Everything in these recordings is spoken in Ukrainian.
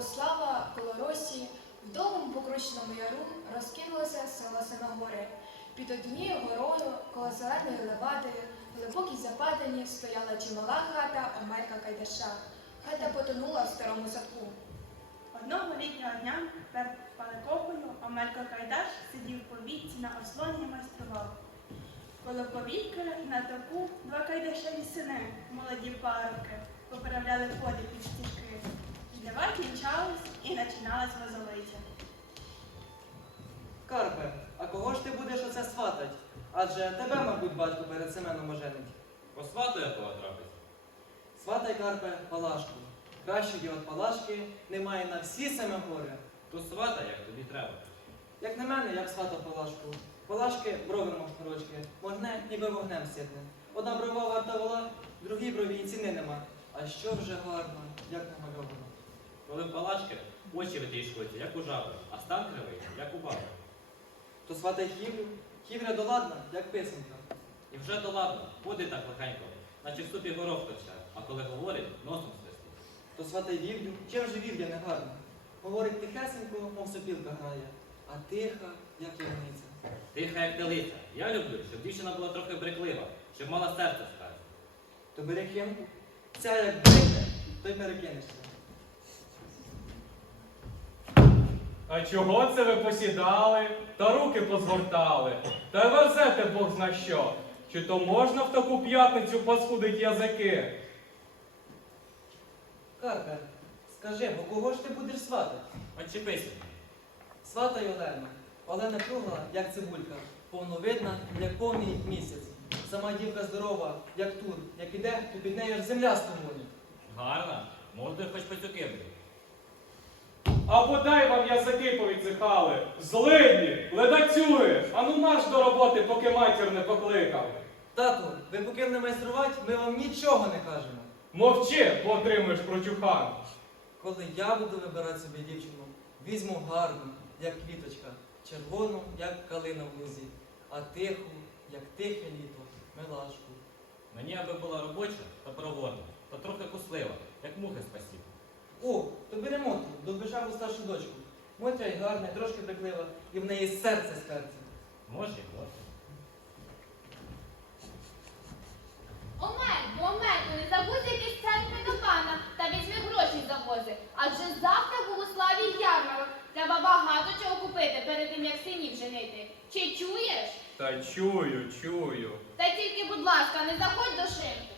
Богослава Колоросі в довгому покрученому яру розкинулося село Синогори. Під однією горою, коло зеленої левади, в глибокій западині стояла чимала хата Омелька Кайдаша. Хата потонула в старому садку. Одного літнього дня перед палекопою Омелько Кайдаш сидів по вітці на ослоні і майстрував. Коло повітки на току два кайдашеві сини, молоді парубки, поправляли ходи під стіжки. Жнива кінчались і починалась возолиця. Карпе, а кого ж ти будеш оце сватать? Адже тебе, мабуть, батько перед Семеном оженить. Посвату я того трапить. Сватай, Карпе, Палашку. Кращої от Палашки немає на всі Семигори. То свата, як тобі треба. Як на мене, я б сватав Палашку. Палашки брови мошнорочки, вогне, ніби вогнем ситне. Одна брова варта вола, другій брові і ціни нема. А що вже гарно, як намальовано. Коли в палашки очі витрішкуються, як у жаби, а стан кривий, як у баби. То сватай хіврю, хівря доладна, як писанка. І вже то ладно, ходи так легенько, наче в супі горох точе, а коли говорить, носом свистить. То сватай вівлю, чим же вівля не гарна? Говорить тихесенько, мов сопілка грає, а тиха, як ягниця. Тиха, як телиця. Я люблю, щоб дівчина була трохи бриклива, щоб мала серце скаже. То бери химку, ця як брикне, то й перекинешся. А чого це ви посідали та руки позгортали? Та й верзете Бог зна що. Чи то можна в таку п'ятницю паскудить язики? Карпе, скажи, бо кого ж ти будеш сватати? Отчепися. Сватай Олену. Олена кругла, як цибулька, повновидна, як повний місяць. Сама дівка здорова, як тур, як іде, то під нею аж земля стомує. Гарна, мордою хоч пацюки. А бодай вам язики повідсихали. Злидні, ледацюри, ану марш до роботи, поки матір не покликав. Тату, ви поки не майструвати, ми вам нічого не кажемо. Мовчи, бо отримаєш прочухан. Коли я буду вибирати собі дівчину, візьму гарну, як квіточка, червону, як калина в лузі, а тиху, як тихе літо, милашку. Мені аби була робоча та проворна, та трохи куслива, як мухи спасів. О, то бери Мотру, добіжав у старшу дочку. Мотря й гарна, й трошки бриклива, і в неї серце з серця. Може, може. Омельку, Омельку, не забудь якісь церкви до пана та візьми гроші за вози. Адже завтра в Богославі ярмарок. Треба багато чого купити перед тим, як синів женити. Чи чуєш? Та чую, чую. Та тільки, будь ласка, не заходь до шинки.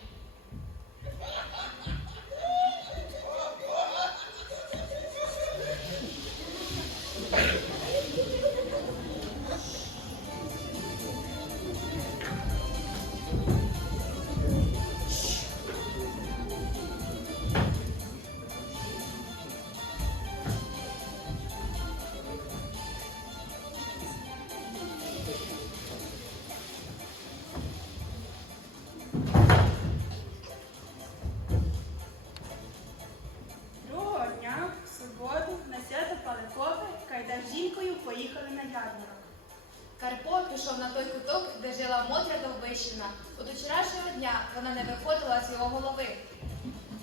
Пішов на той куток, де жила Мотря Довбищина. От вчорашнього дня вона не виходила з його голови.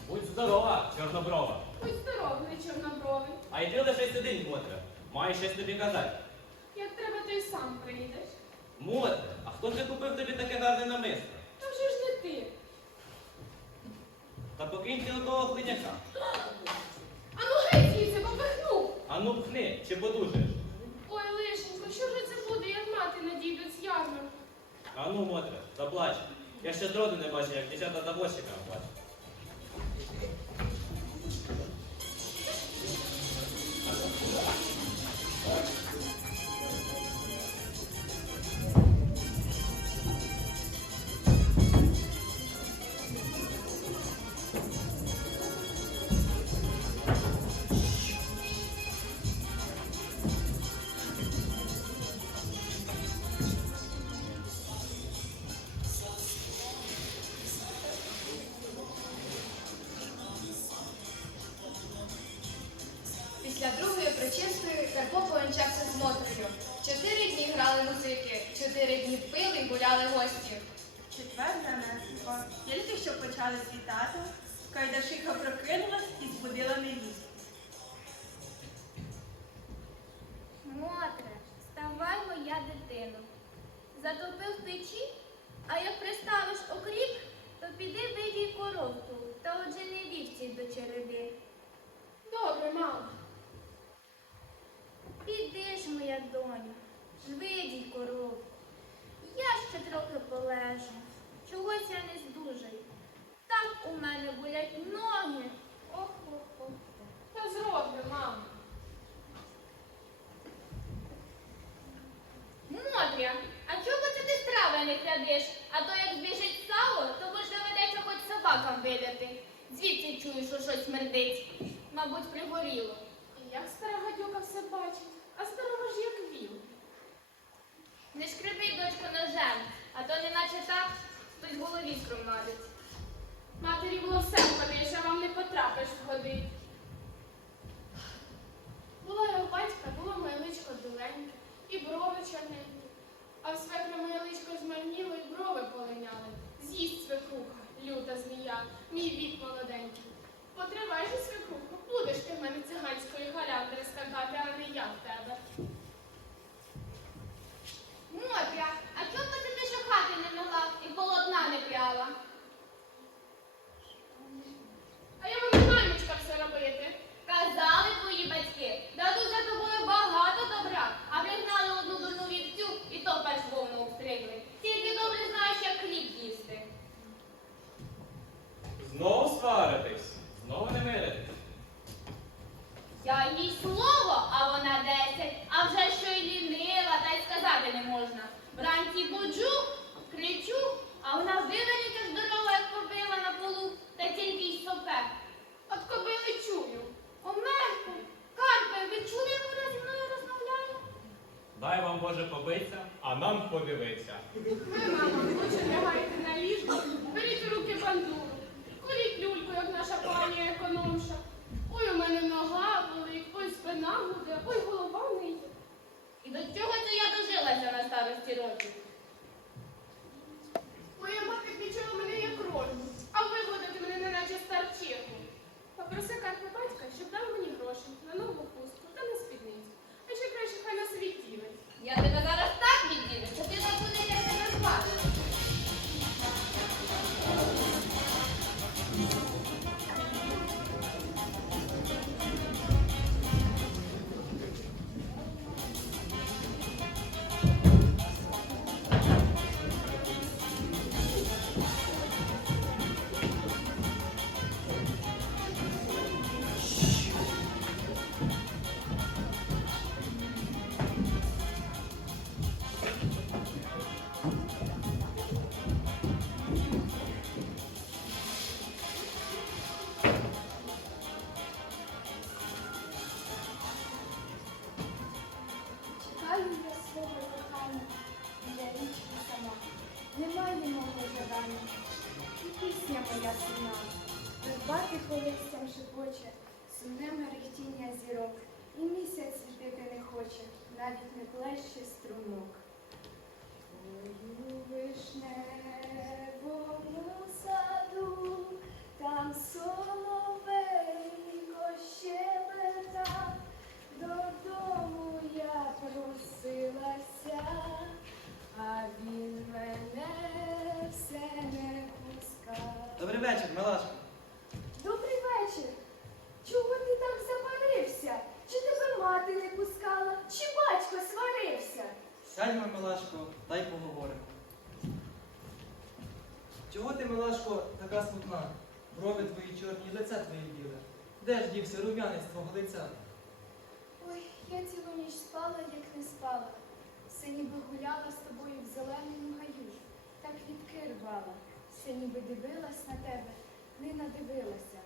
Будь здорова, чорноброва. Будь здоровий, чорнобровий. А йди лише сюди, Мотре. Маю щось тобі казати. Як треба, то й сам прийдеш. Мотре, а хто ж купив тобі таке гарне намисто? Та вже ж не ти. Та покинь ти того хлиняка. Ану геть звідси, попихнув. А ну пхни, чи подужаєш? Ой, лишенько, що ж це надійдуть? А ну, Мотре, заплач. Я ще зроду не бачу, як дівчата завозчиками плачуть. Почали світати, Кайдашиха прокинулась і збудила невістку. Мотре, вставай, моя дитино. Затопив печі, а як приставиш окріп, то піди вийдій коровку та оджени вівці до череди. Добре, мамо. Піди ж, моя доню, видій коровку. Я ще трохи полежу. Чогось я не здужаю. Так у мене болять ноги. Ох, ох, ох. Я зроблю, мамо. Мотря, а чого це ти страви не крадеш? А то як збіжить сало, то хоч доведеться хоч собакам видати. Звідси чую, що щось смердить. Мабуть, пригоріло. Як стара гадюка все бачить, а старого ж як віл. Не шкреби, дочко, ножем, а то неначе так хтось в голові скромнадить. Матері було все вгодиш, а вам не потрапиш вгоди. Була у батька, було моє личко біленьке, і брови чорненькі. А в свекра моє личко змарніло, і брови полиняли. З'їсть свекруха, люта змія, мій вік молоденький. Потривай же, свекруха, будеш ти в мене циганської халявки скакати, а не я в тебе. Мотря, а чого це ти що хати не могла і полотна не пряла? А я вам наймичка все робити. Казали твої батьки, дадуть за тобою багато добра, а пригнали одну дурну вівцю і то перш вовну обстригли. Тільки добре знаєш, як хліб їсти. Знову сваритись? Знову не миритись. Я їй слово, а вона десять, а вже що й лінила, та й сказати не можна. Вранці буджу, моя сумна. Вербати колистям шепоче, сумне мерехтіння зірок. І місяць світити не хоче, навіть не плеще струмок. Ой, вишневому саду, там соловейко щебетав, Додому я просилася, а він мене все не. Добрий вечір, Милашко. Добрий вечір. Чого ти так запалився? Чи тебе мати не пускала, чи батько сварився? Сядьмо, Милашко, та й поговоримо. Чого ти, Милашко, така смутна? Брови твої чорні, лице твоє біле. Де ж дівся рум'янець твого лиця? Ой, я цілу ніч спала, як не спала. Все ніби гуляла з тобою в зеленому гаю, так квітки рвала, все ніби дивилась на тебе, не надивилася,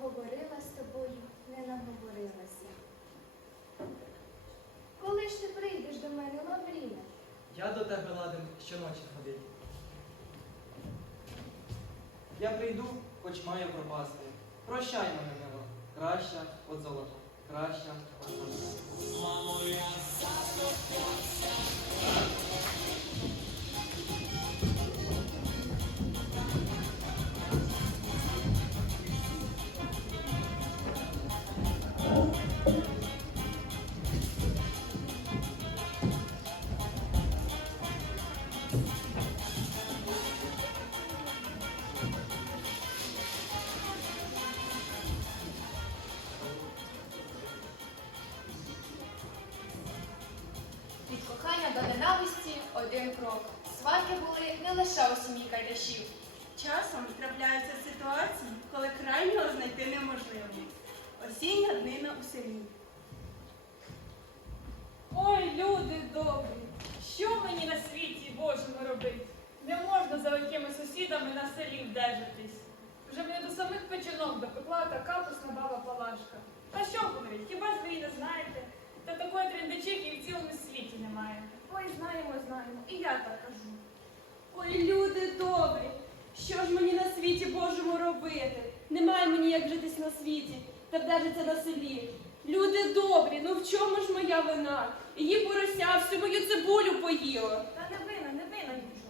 говорила з тобою, не наговорилася. Коли ж ти прийдеш до мене, Лавріна? Я до тебе ладен щоночі ходить. Я прийду, хоч маю пропасти. Прощай мене, мило, краща от золота, краща от золота. жінок. Якими на селі вдержатись. Вже мене до самих печінок допекла та капусна баба Палашка. Та що говорить, хіба ж ви її не знаєте? Та такої трендичики в цілому світі немає. Ой, знаємо, знаємо, і я так кажу. Ой, люди добрі, що ж мені на світі Божому робити? Немає мені як житись на світі та вдержаться на селі. Люди добрі, ну в чому ж моя вина? Її порося всю мою цибулю поїла. Та не вина, не вина ні в.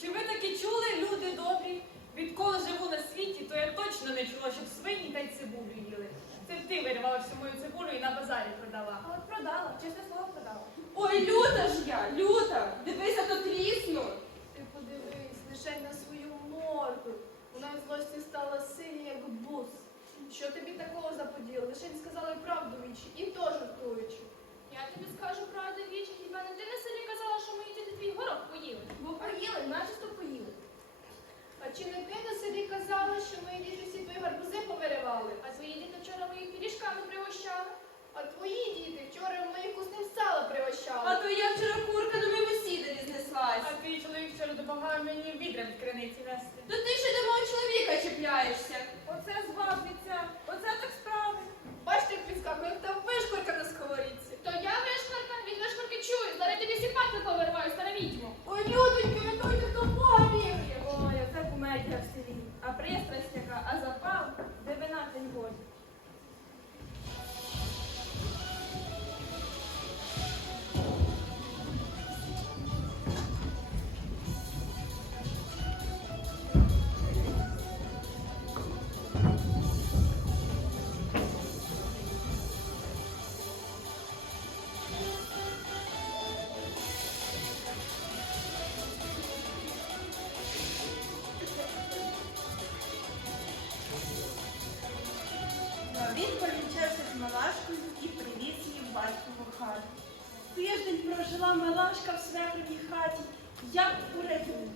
Чи ви таки чули, люди добрі? Відколи живу на світі, то я точно не чула, щоб свині та й цибулю їли. Це ти вирвала всю мою цибулю і на базарі продала. А от продала, чесне слово продала. Ой, люта ж я, люта, дивися, то трісну. Ти подивись лише на свою морду. Вона в злості стала синя, як бус. Що тобі такого заподіли? Лише не сказали правду вічі, і то жартуючи. Я тобі скажу правду вічі, хіба не ти на селі казала, що мої діти твій горох поїли? Бо поїли, поїли. А чи не ти на селі казала, що мої діти всі твої гарбузи повиривали? А твої діти вчора мої пиріжками пригощали? А твої діти вчора моїх кусним пригощали. А то я вчора курка до моєму сідалі знеслась. А твій чоловік вчора допомагав мені відрем з криниці вести. То ти ще до мого чоловіка чіпляєшся. Оце звабиться, Малашкою і привіз її в батькову хату. Тиждень прожила Малашка в свекровій хаті, як у раю.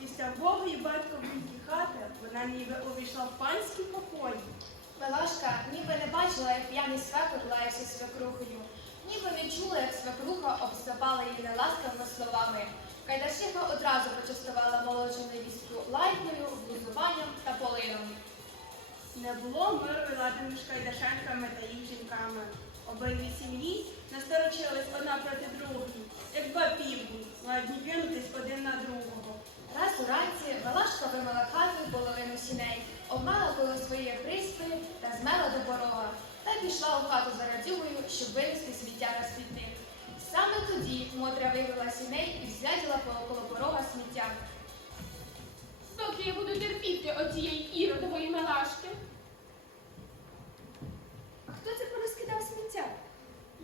Після вогої батькової хати вона ніби увійшла в панські покої. Милашка ніби не бачила, як п'яний свекор лаявся свекрухою, ніби не чула, як свекруха обступала її неласкавими словами. Кайдашиха одразу почастувала молодшу невістку лайтною, глузуванням та полином. Не було миру і лади між кайдашанками та їх жінками. Обидві сім'ї насторочились одна проти другої, як два півні, ладні кинутись один на другого. Раз уранці Милашка вимила хату половину сіней, обмала коло своєї приспи та змела до порога, та пішла у хату за радюгою, щоб винести сміття на смітник. Саме тоді Мотря вивела сіней і взгляділа коло порога сміття. Доки я буду терпіти оцієї іродової мелашки. А хто це порозкидав сміття?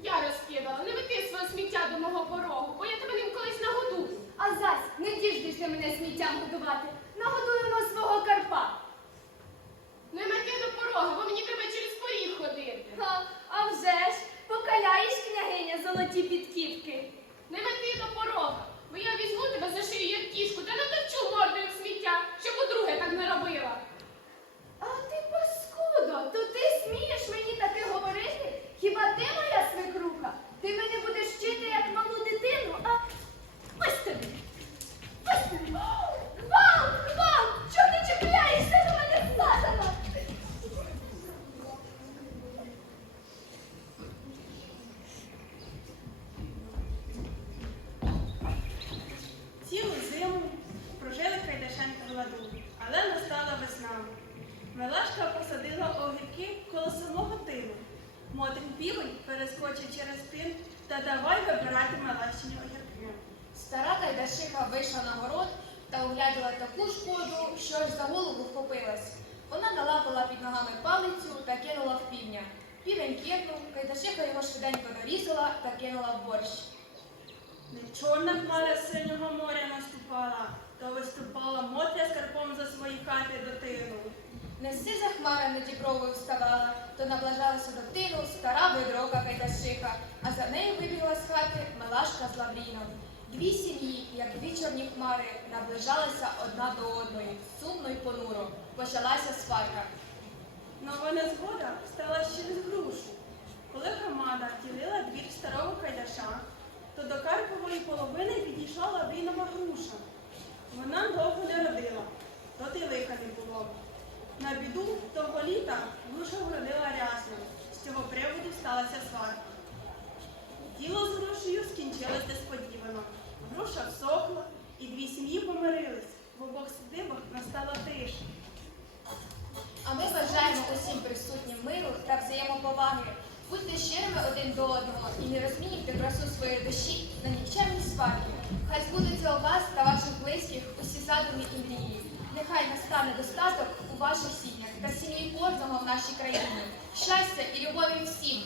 Я розкидала, не веди своє сміття до мого порогу, бо я тебе ним колись нагодую. А зась, не діждешся мене сміттям годувати. Нагодуємо свого Карпа. Не мети до порога, бо мені треба через поріг ходити. Ха, а вже ж, покаляєш княгиня золоті підківки. Не мети до порога, бо я візьму тебе за шию як кішку та натовчу мордою в сміття, щоб удруге так не робила. А ти паскудо, то ти смієш мені таке говорити? Хіба ти моя свекруха? Ти мене будеш вчити як малу дитину, а ось тобі. Ось тобі. Гвалт, гвалт! Чого ти чіпляєшся до мене сатана? Цілу зиму прожили Кайдашенка в ладу, але настала весна. Милашка посадила огірки коло самого тину. Мотрин півень перескочив через тин та вибирати Милащині огірки. Стара Кайдашиха вийшла на город та огляділа таку шкоду, що аж за голову вхопилась. Вона налапала під ногами палицю та кинула в півня. Півень кинув, Кайдашиха його швиденько нарізала та кинула в борщ. Не чорна хмара синього моря наступала, то виступала Мотря з карпом за свої хати до тину. Не сиза хмара над дібровою вставала, то наближалася до тину стара видрока Кайдашиха, а за нею вибігла з хати Мелашка з Лавріном. Дві сім'ї, як дві чорні хмари наближалися одна до одної, сумно й понуро. Почалася сварка. Нова незгода сталася через грушу. Коли громада ділила двір старого кайдаша, то до карпової половини підійшла лаврінова груша. Вона довго не родила, й лиха не було. На біду того літа груша вродила рясно. З цього приводу сталася сварка. Діло з грушею скінчилось несподівано. Груша всохла, і дві сім'ї помирились. В обох садибах настала тиша. А ми бажаємо усім присутнім миру та взаємоповаги. Будьте щирими один до одного і не розмінюйте красу своєї душі на нікчемні сварки. Хай збудуться у вас та ваших близьких усі задуми і мрії. Нехай настане достаток ваших сім'ях та сім'ї кожного в нашій країні. Щастя і любові всім!